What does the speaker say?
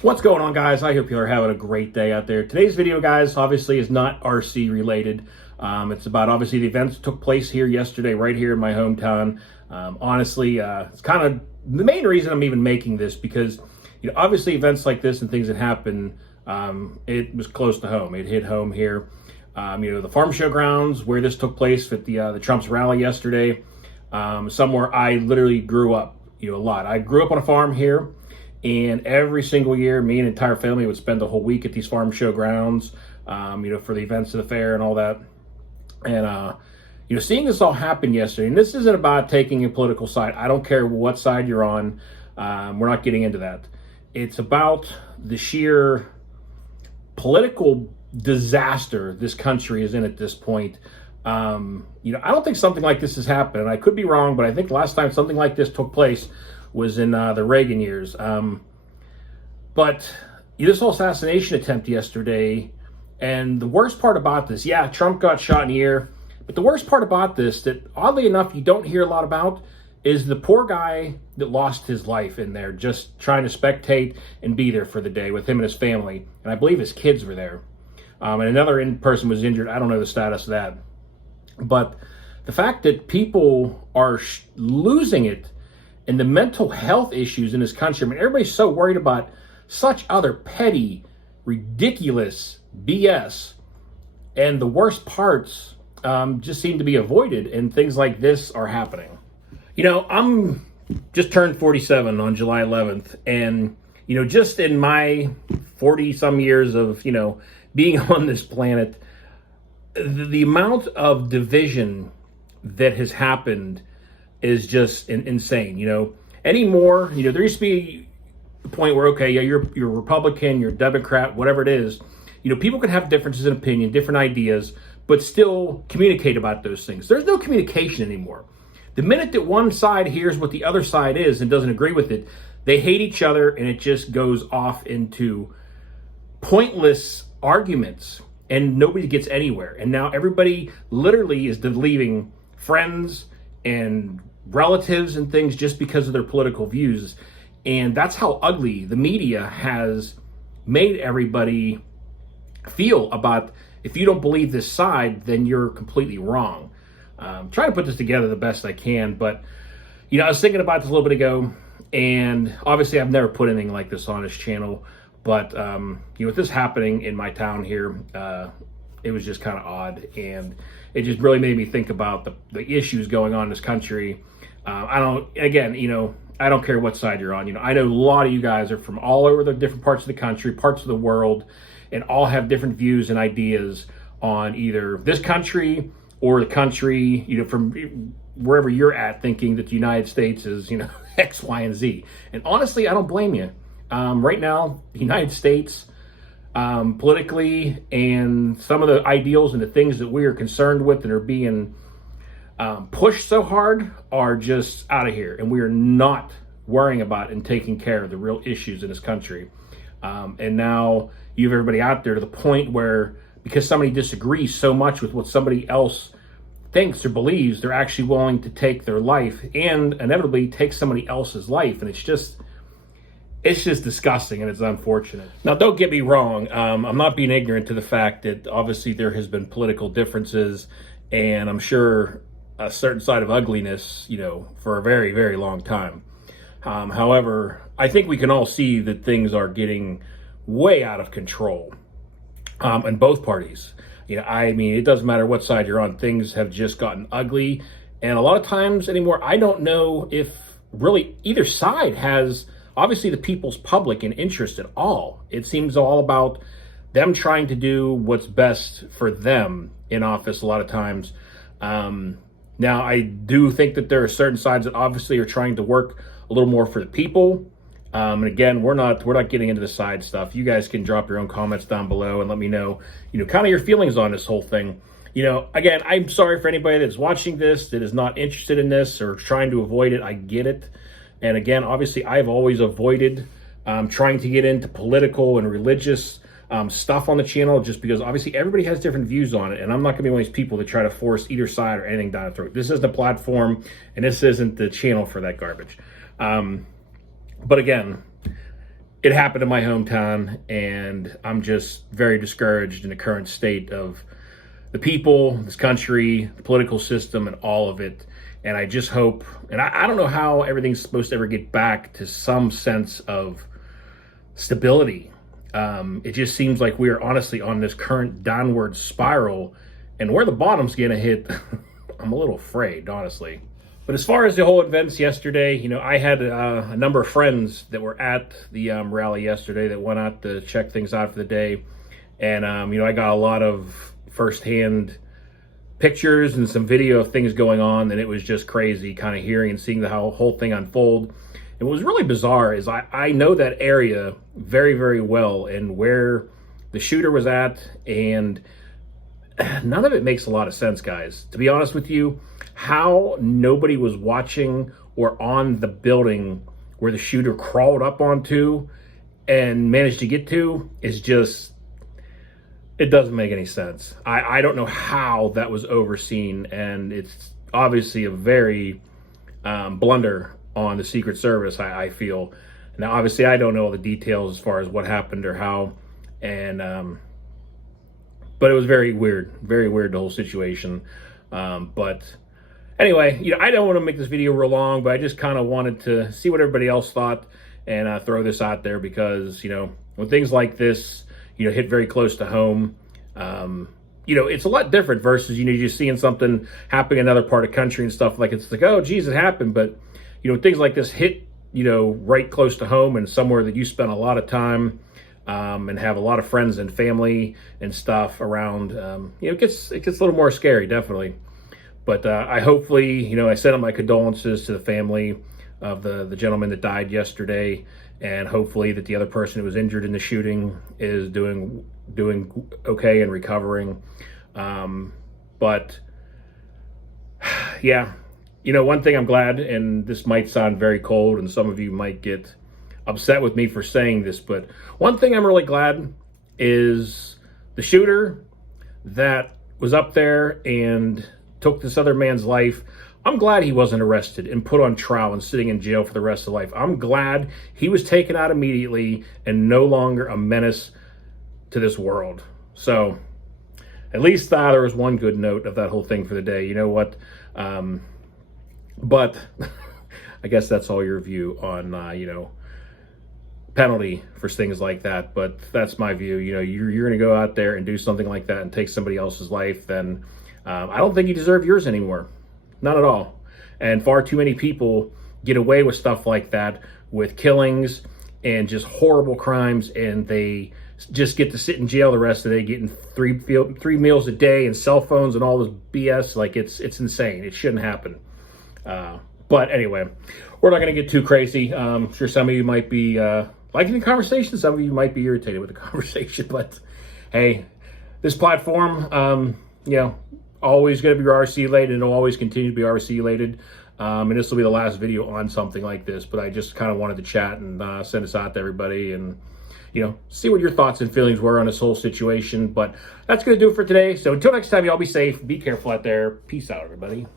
What's going on, guys? I hope you are having a great day out there. Today's video, guys, obviously is not RC related. It's about, obviously, the events that took place here yesterday right here in my hometown. Honestly, it's kind of the main reason I'm even making this, because obviously events like this and things that happen, it was close to home. It hit home here. The farm show grounds where this took place at the Trump's rally yesterday, somewhere I literally grew up, a lot. I grew up on a farm here. And every single year, me and the entire family would spend the whole week at these farm show grounds, for the events of the fair and all that. And, seeing this all happen yesterday, and this isn't about taking a political side. I don't care what side you're on. We're not getting into that. It's about the sheer political disaster this country is in at this point. I don't think something like this has happened. And I could be wrong, but I think the last time something like this took place was in the Reagan years. But this whole assassination attempt yesterday, and the worst part about this, yeah, Trump got shot in the ear, but the worst part about this that oddly enough you don't hear a lot about is the poor guy that lost his life in there just trying to spectate and be there for the day with him and his family. And I believe his kids were there. And another person was injured. I don't know the status of that. But the fact that people are losing it, and the mental health issues in this country. I mean, everybody's so worried about such other petty, ridiculous BS. And the worst parts just seem to be avoided, and things like this are happening. I'm just turned 47 on July 11th. And, just in my 40-some years of, being on this planet, the amount of division that has happened is just insane. Anymore, there used to be a point where, okay, yeah, you're Republican, you're Democrat, whatever it is, people can have differences in opinion, different ideas, but still communicate about those things. There's no communication anymore. The minute that one side hears what the other side is and doesn't agree with it, they hate each other, and it just goes off into pointless arguments, and nobody gets anywhere. And now everybody literally is deleting friends and relatives and things just because of their political views. And that's how ugly the media has made everybody feel about, if you don't believe this side, then you're completely wrong. Trying to put this together the best I can, but I was thinking about this a little bit ago, and obviously I've never put anything like this on this channel, but with this happening in my town here, it was just kind of odd, and it just really made me think about the issues going on in this country. I don't care what side you're on. I know a lot of you guys are from all over the different parts of the country, parts of the world, and all have different views and ideas on either this country or the country, from wherever you're at, thinking that the United States is, X, Y, and Z. And honestly, I don't blame you. Right now, the United States, politically, and some of the ideals and the things that we are concerned with and are being pushed so hard are just out of here. And we are not worrying about and taking care of the real issues in this country. And now you have everybody out there to the point where, because somebody disagrees so much with what somebody else thinks or believes, they're actually willing to take their life and inevitably take somebody else's life. And it's just disgusting, and it's unfortunate. Now, don't get me wrong. I'm not being ignorant to the fact that obviously there has been political differences, and I'm sure a certain side of ugliness, for a very, very long time. However, I think we can all see that things are getting way out of control in both parties. It doesn't matter what side you're on. Things have just gotten ugly, and a lot of times anymore, I don't know if really either side has obviously the people's public and interest at all. It seems all about them trying to do what's best for them in office a lot of times. Now, I do think that there are certain sides that obviously are trying to work a little more for the people. And again, we're not getting into the side stuff. You guys can drop your own comments down below and let me know, kind of your feelings on this whole thing. Again, I'm sorry for anybody that's watching this that is not interested in this or trying to avoid it. I get it. And again, obviously, I've always avoided trying to get into political and religious stuff on the channel, just because obviously everybody has different views on it, and I'm not going to be one of these people to try to force either side or anything down the throat. This is the platform, and this isn't the channel for that garbage. But again, it happened in my hometown, and I'm just very discouraged in the current state of the people, this country, the political system, and all of it. And I just hope, and I don't know how everything's supposed to ever get back to some sense of stability. It just seems like we are honestly on this current downward spiral, and where the bottom's going to hit, I'm a little afraid, honestly. But as far as the whole events yesterday, you know, I had a number of friends that were at the rally yesterday that went out to check things out for the day. And, you know, I got a lot of firsthand pictures and some video of things going on, and it was just crazy kind of hearing and seeing the whole thing unfold. And what was really bizarre is I know that area very, very well, and where the shooter was at, and none of it makes a lot of sense, guys. To be honest with you, how nobody was watching or on the building where the shooter crawled up onto and managed to get to is just, it doesn't make any sense. I don't know how that was overseen, and it's obviously a very blunder on the Secret Service, I feel. Now, obviously, I don't know all the details as far as what happened or how, and but it was very weird, the whole situation. But anyway, you know, I don't want to make this video real long, but I just kind of wanted to see what everybody else thought and throw this out there, because, you know, when things like this, you know, hit very close to home, you know, it's a lot different versus, you know, you're seeing something happening in another part of the country and stuff, like it's like, oh, geez, it happened. But, you know, things like this hit, you know, right close to home and somewhere that you spend a lot of time and have a lot of friends and family and stuff around, you know, it gets a little more scary, definitely. But I hopefully, you know, I sent out my condolences to the family of the gentleman that died yesterday, and hopefully that the other person who was injured in the shooting is doing okay and recovering. But yeah, you know, one thing I'm glad, and this might sound very cold and some of you might get upset with me for saying this, but one thing I'm really glad is the shooter that was up there and took this other man's life, I'm glad he wasn't arrested and put on trial and sitting in jail for the rest of life. I'm glad he was taken out immediately and no longer a menace to this world. So at least there was one good note of that whole thing for the day. You know what? But I guess that's all your view on, you know, penalty for things like that. But that's my view. You know, you're going to go out there and do something like that and take somebody else's life, then I don't think you deserve yours anymore. Not at all. And far too many people get away with stuff like that, with killings and just horrible crimes, and they just get to sit in jail the rest of the day, getting three meals a day and cell phones and all this BS. Like, it's insane. It shouldn't happen. But anyway, we're not going to get too crazy. I'm sure some of you might be liking the conversation. Some of you might be irritated with the conversation. But hey, this platform, you know, always going to be RC related, and it'll always continue to be RC related. And this will be the last video on something like this, but I just kind of wanted to chat and send this out to everybody and, you know, see what your thoughts and feelings were on this whole situation. But that's going to do it for today. So until next time, y'all be safe, be careful out there. Peace out, everybody.